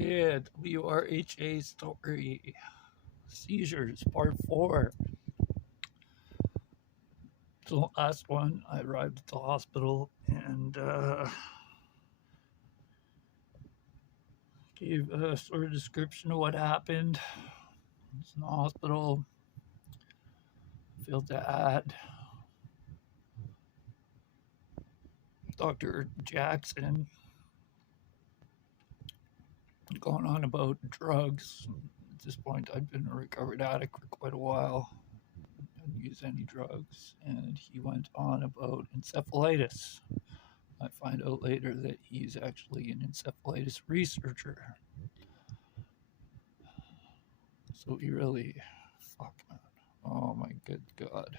Yeah, WRHA story. Seizures, part 4. So the last one, I arrived at the hospital and gave a sort of description of what happened. I was in the hospital, filled the ad. Dr. Jackson going on about drugs. At this point, I'd been a recovered addict for quite a while. Didn't use any drugs, and he went on about encephalitis. I find out later that he's actually an encephalitis researcher. So he really, fuck man. Oh my good God.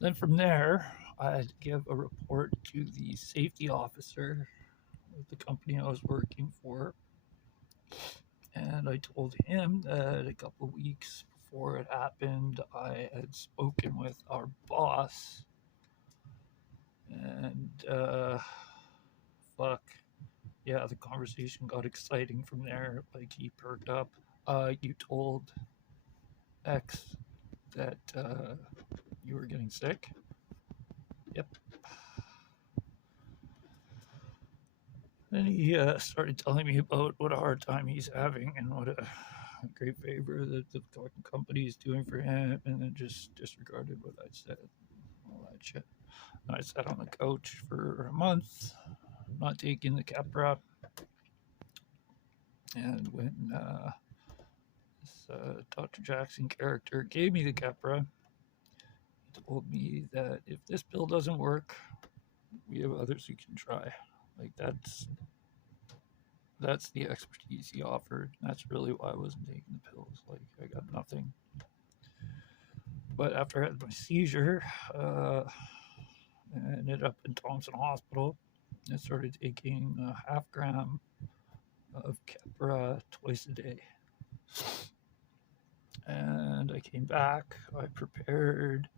Then from there, I had to give a report to the safety officer of the company I was working for. And I told him that a couple of weeks before it happened, I had spoken with our boss. And, fuck. Yeah, the conversation got exciting from there. Like, he perked up. You told X that you were getting sick? Yep. Then he started telling me about what a hard time he's having and what a great favor that the fucking company is doing for him, and then just disregarded what I said. All that shit. And I sat on the couch for a month, not taking the Capra. And when this Dr. Jackson character gave me the Capra, he told me that if this pill doesn't work, we have others we can try. Like that's the expertise he offered. That's really why I wasn't taking the pills. Like, I got nothing. But after I had my seizure, I ended up in Thompson Hospital. I started taking a half gram of Keppra twice a day. And I came back. I prepared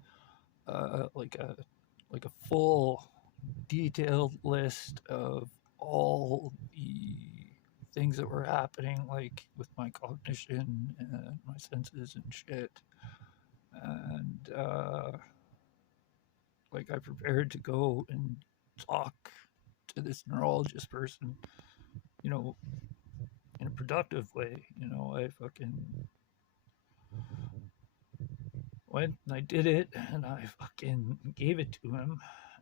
like a full detailed list of all the things that were happening, like with my cognition and my senses and shit. And like, I prepared to go and talk to this neurologist person, you know, in a productive way. You know, I fucking went and I did it, and I fucking gave it to him,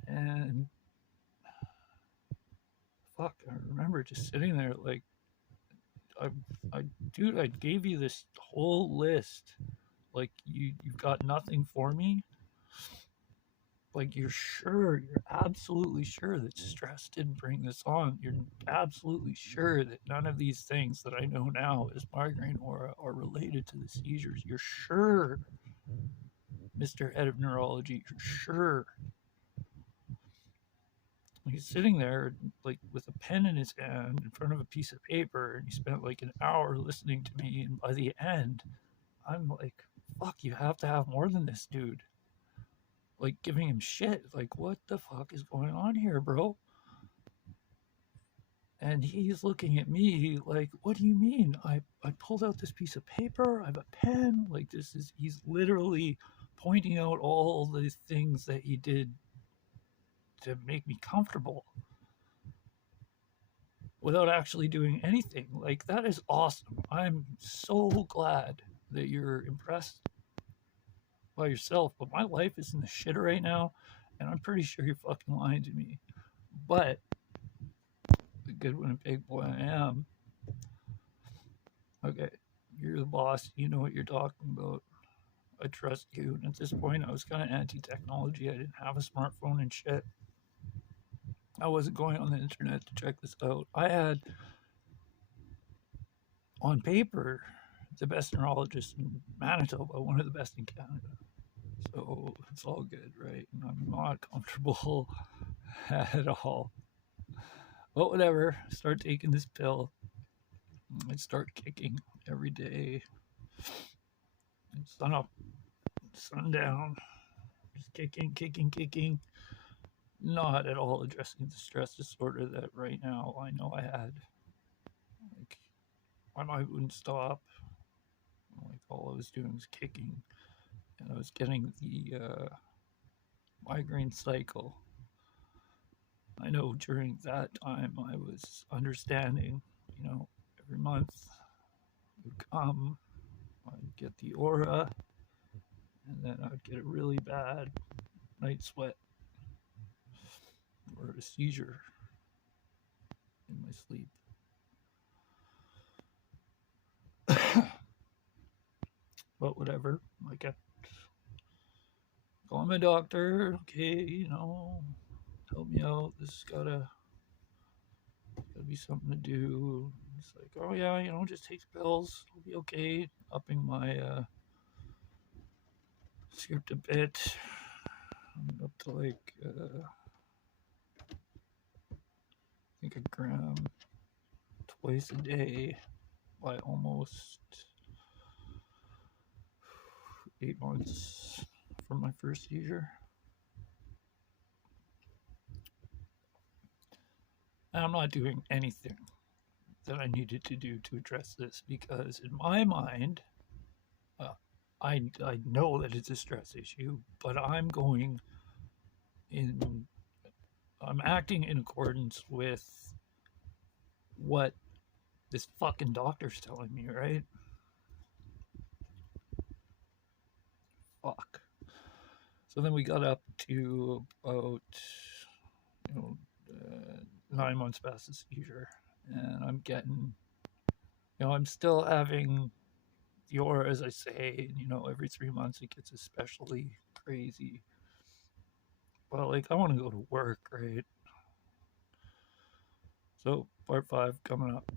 and fuck, I remember just sitting there like, dude, I gave you this whole list. Like, you've got nothing for me. Like, you're absolutely sure that stress didn't bring this on. You're absolutely sure that none of these things that I know now as migraine aura are related to the seizures. You're sure, Mr. Head of Neurology, you're sure. He's sitting there, like, with a pen in his hand in front of a piece of paper, and he spent like an hour listening to me. And by the end, I'm like, fuck, you have to have more than this, dude. Like, giving him shit. Like, what the fuck is going on here, bro? And he's looking at me like, what do you mean? I pulled out this piece of paper. I have a pen. Like, he's literally pointing out all the things that he did to make me comfortable without actually doing anything. Like, that is awesome. I'm so glad that you're impressed by yourself, but my life is in the shitter right now, and I'm pretty sure you're fucking lying to me. But the good Winnipeg boy I am, okay, you're the boss, you know what you're talking about. I trust you. And at this point, I was kind of anti-technology. I didn't have a smartphone and shit. I wasn't going on the internet to check this out. I had, on paper, the best neurologist in Manitoba, one of the best in Canada. So it's all good, right? And I'm not comfortable at all. But whatever, start taking this pill. I start kicking every day. Sun up, sun down. Just kicking. Not at all addressing the stress disorder that right now I know I had. Like, when I wouldn't stop, like, all I was doing was kicking, and I was getting the migraine cycle. I know during that time I was understanding, every month would come, I'd get the aura, and then I'd get a really bad night sweat or a seizure in my sleep. But whatever, I kept calling my doctor. Okay, help me out. This has gotta be something to do. He's like, oh yeah, just take the pills. It'll be okay. Upping my script a bit. I'm up to like I think a gram twice a day by almost 8 months from my first seizure. And I'm not doing anything that I needed to do to address this because, in my mind, uh, I know that it's a stress issue, but in I'm acting in accordance with what this fucking doctor's telling me, right? Fuck. So then we got up to about, you know, 9 months past the seizure, and I'm getting, I'm still having the aura, as I say, and, every 3 months it gets especially crazy. But, like, I want to go to work, right? So, part 5 coming up.